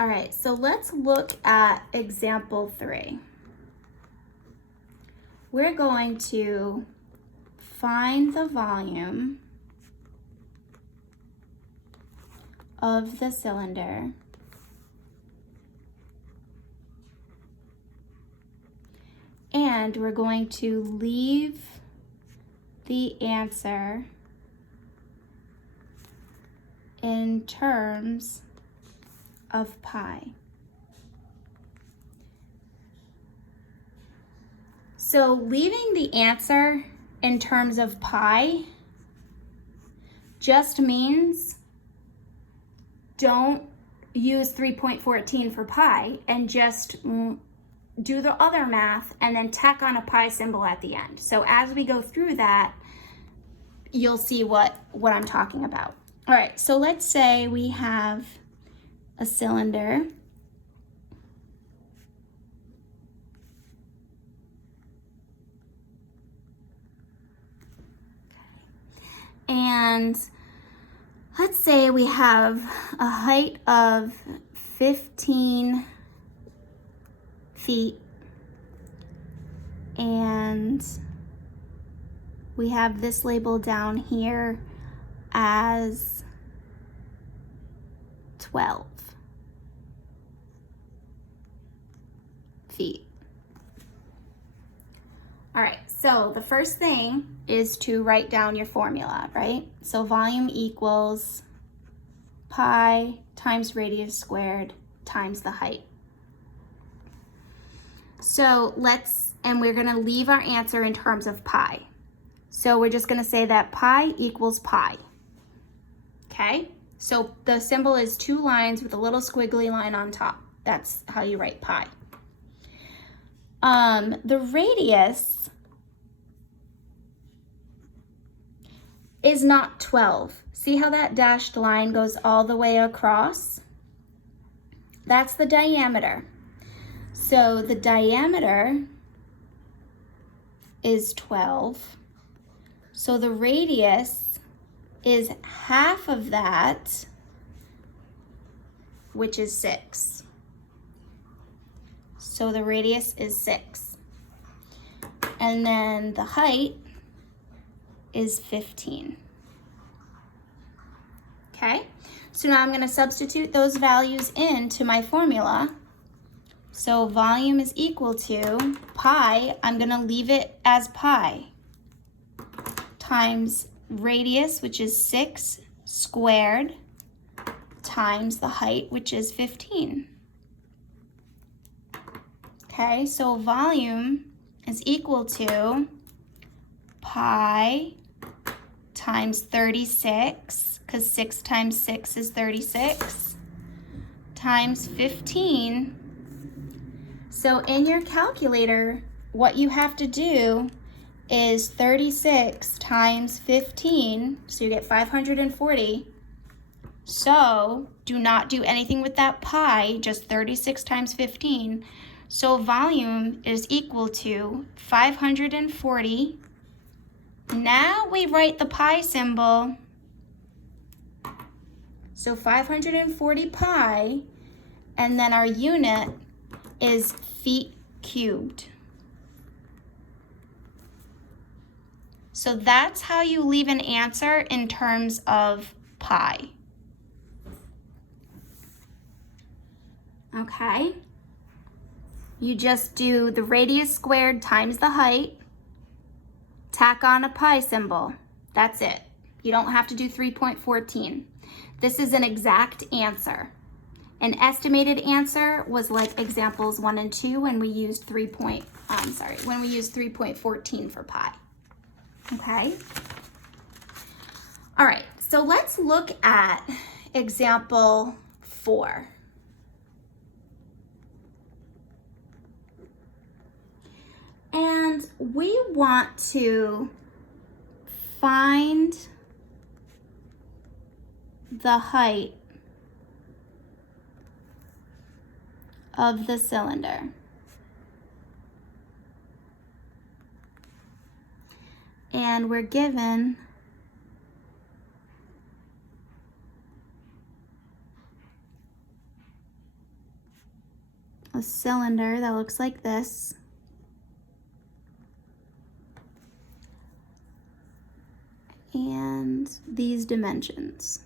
All right, so let's look at example 3. We're going to find the volume of the cylinder and we're going to leave the answer in terms of pi. So leaving the answer in terms of pi just means don't use 3.14 for pi and just do the other math and then tack on a pi symbol at the end. So as we go through that, you'll see what I'm talking about. All right, so let's say we have a cylinder and let's say we have a height of 15 feet and we have this label down here as 12 feet. All right, so the first thing is to write down your formula, right? So volume equals pi times radius squared times the height. So we're gonna leave our answer in terms of pi. So we're just gonna say that pi equals pi, okay? So the symbol is 2 lines with a little squiggly line on top. That's how you write pi. The radius is not 12. See how that dashed line goes all the way across? That's the diameter. So the diameter is 12. So the radius is half of that, which is 6. So the radius is 6. And then the height is 15. Okay, so now I'm going to substitute those values into my formula. So volume is equal to pi, I'm going to leave it as pi, times radius, which is 6 squared, times the height, which is 15. Okay, so volume is equal to pi times 36, because 6 times 6 is 36, times 15. So in your calculator, what you have to do is 36 times 15, so you get 540. So do not do anything with that pi, just 36 times 15. So volume is equal to 540. Now we write the pi symbol. So 540 pi, and then our unit is feet cubed. So that's how you leave an answer in terms of pi. Okay? You just do the radius squared times the height, tack on a pi symbol. That's it. You don't have to do 3.14. This is an exact answer. An estimated answer was like examples 1 and 2 when we used 3.14 for pi. Okay? All right, so let's look at example 4. And we want to find the height of the cylinder. And we're given a cylinder that looks like this. And these dimensions.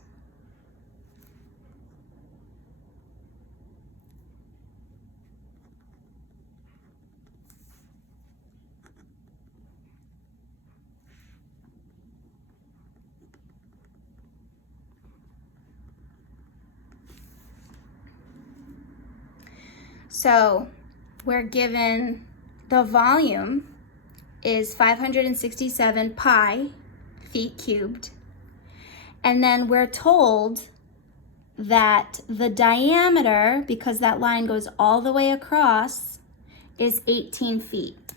So we're given the volume is 567 pi feet cubed. And then we're told that the diameter, because that line goes all the way across, is 18 feet.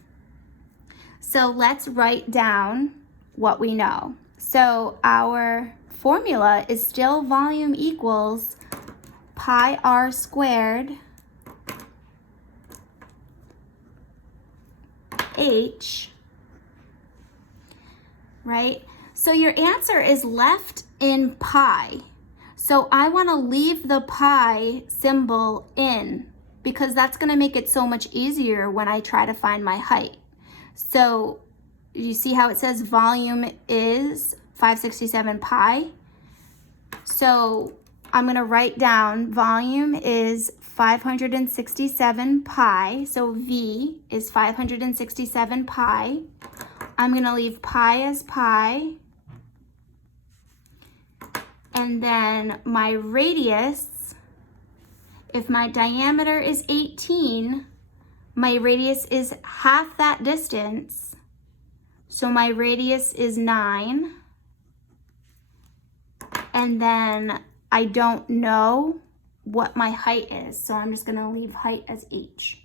So let's write down what we know. So our formula is still volume equals pi r squared h, right? So your answer is left in pi. So I want to leave the pi symbol in because that's going to make it so much easier when I try to find my height. So you see how it says volume is 567 pi? So I'm going to write down volume is 567 pi. So V is 567 pi. I'm going to leave pi as pi. And then my radius, if my diameter is 18, my radius is half that distance. So my radius is 9. And then I don't know what my height is, so I'm just going to leave height as h.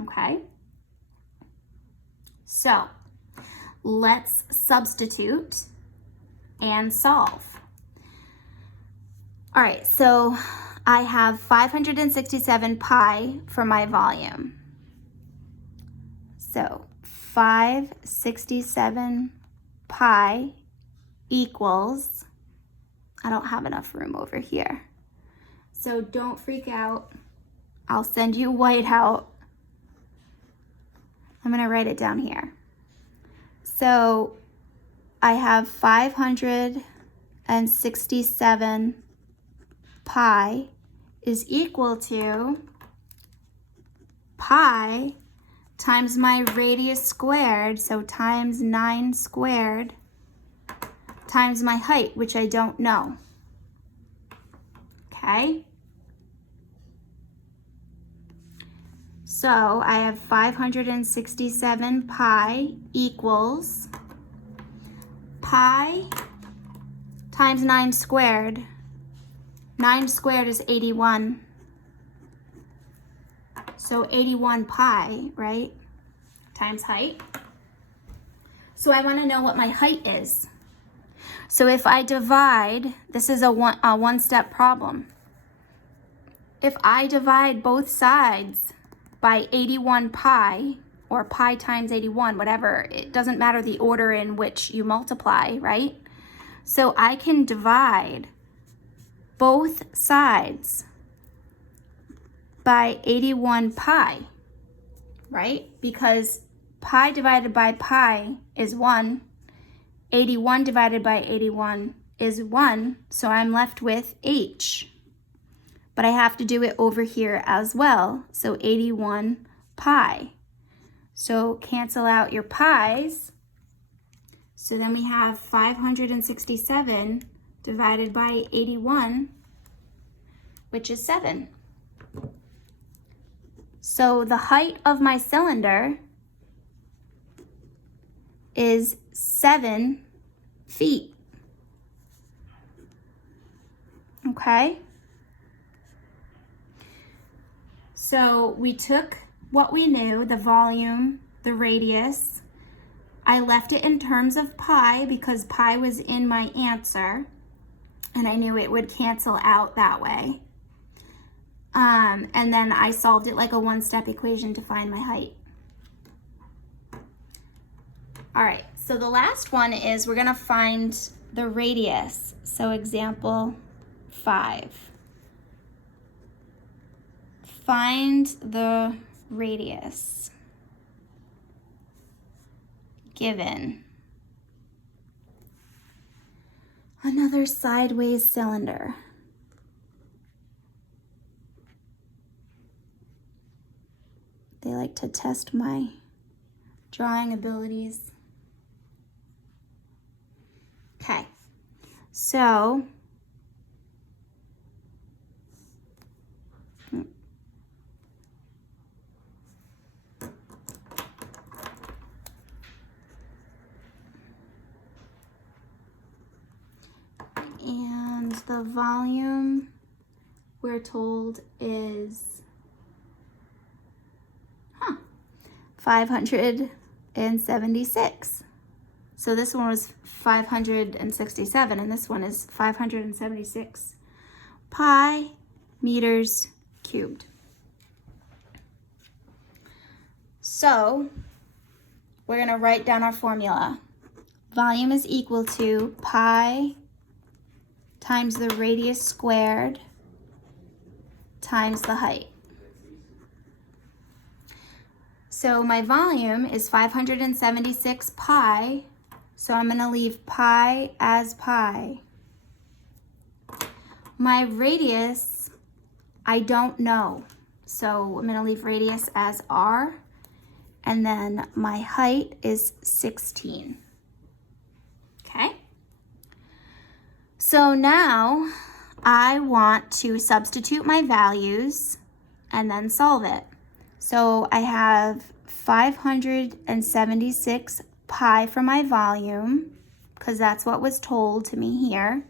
Okay? So let's substitute and solve. All right, so I have 567 pi for my volume. So 567 pi equals, I don't have enough room over here. So don't freak out. I'll send you whiteout. I'm gonna write it down here. So I have 567 pi is equal to pi times my radius squared, so times 9 squared, times my height, which I don't know. Okay? So I have 567 pi equals pi times 9 squared. 9 squared is 81. So 81 pi, right? Times height. So I want to know what my height is. So if I divide, this is a one-step problem. If I divide both sides by 81 pi, or pi times 81, whatever, it doesn't matter the order in which you multiply, right? So I can divide both sides by 81 pi, right? Because pi divided by pi is 1. 81 divided by 81 is 1, so I'm left with h. But I have to do it over here as well, so 81 pi. So cancel out your pi's. So then we have 567 divided by 81, which is 7. So the height of my cylinder is 7 feet. Okay? So we took what we knew, the volume, the radius. I left it in terms of pi because pi was in my answer, and I knew it would cancel out that way. And then I solved it like a one-step equation to find my height. All right, so the last one is we're gonna find the radius. So example 5. find the radius given another sideways cylinder. They like to test my drawing abilities. Okay, so and the volume we're told is 576. So this one was 567 and this one is 576 pi meters cubed. So we're going to write down our formula. Volume is equal to pi times the radius squared times the height. So my volume is 576 pi, so I'm going to leave pi as pi. My radius, I don't know, so I'm going to leave radius as r, and then my height is 16. Okay? So now I want to substitute my values and then solve it. So I have 576 pi for my volume, because that's what was told to me here,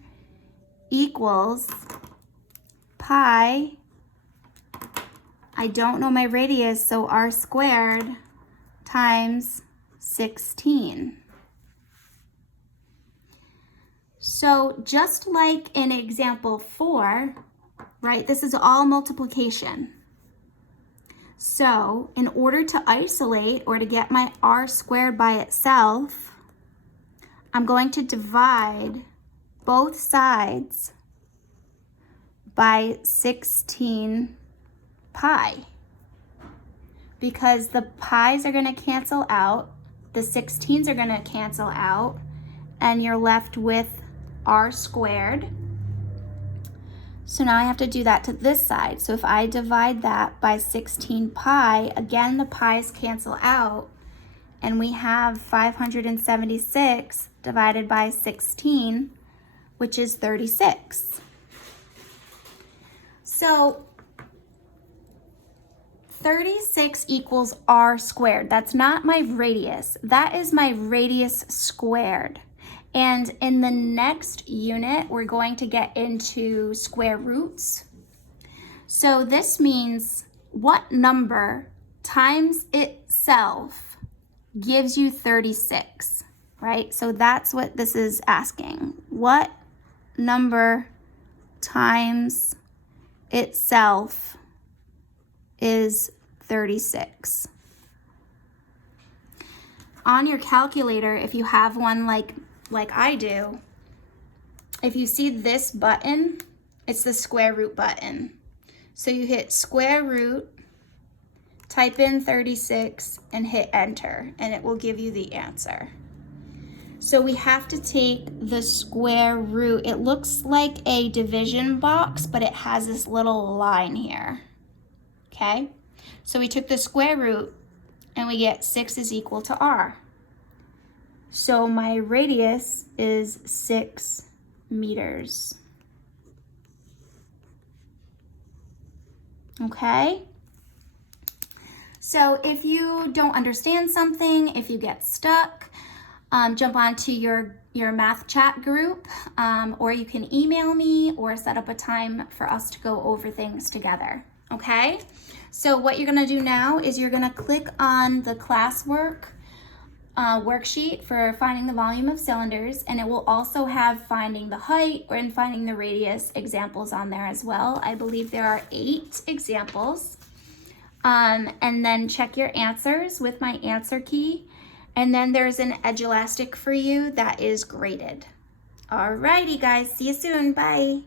equals pi, I don't know my radius, so r squared, times 16. So just like in example 4, right, this is all multiplication. So in order to isolate or to get my r squared by itself, I'm going to divide both sides by 16 pi. Because the pi's are going to cancel out, the 16s are going to cancel out, and you're left with r squared. So now I have to do that to this side. So if I divide that by 16 pi, again, the pi's cancel out, and we have 576 divided by 16, which is 36. So 36 equals r squared. That's not my radius. That is my radius squared. And in the next unit, we're going to get into square roots. So this means what number times itself gives you 36, right? So that's what this is asking. What number times itself is 36? On your calculator, if you have one like I do, if you see this button, it's the square root button. So you hit square root, type in 36, and hit enter, and it will give you the answer. So we have to take the square root. It looks like a division box, but it has this little line here. Okay? So we took the square root, and we get 6 is equal to r. So my radius is 6 meters. Okay? So if you don't understand something, if you get stuck, jump onto your math chat group, or you can email me or set up a time for us to go over things together. Okay? So what you're gonna do now is you're gonna click on the classwork worksheet for finding the volume of cylinders, and it will also have finding the height and finding the radius examples on there as well. I believe there are 8 examples. And then check your answers with my answer key. And then there's an edge elastic for you that is graded. Alrighty guys, see you soon, bye.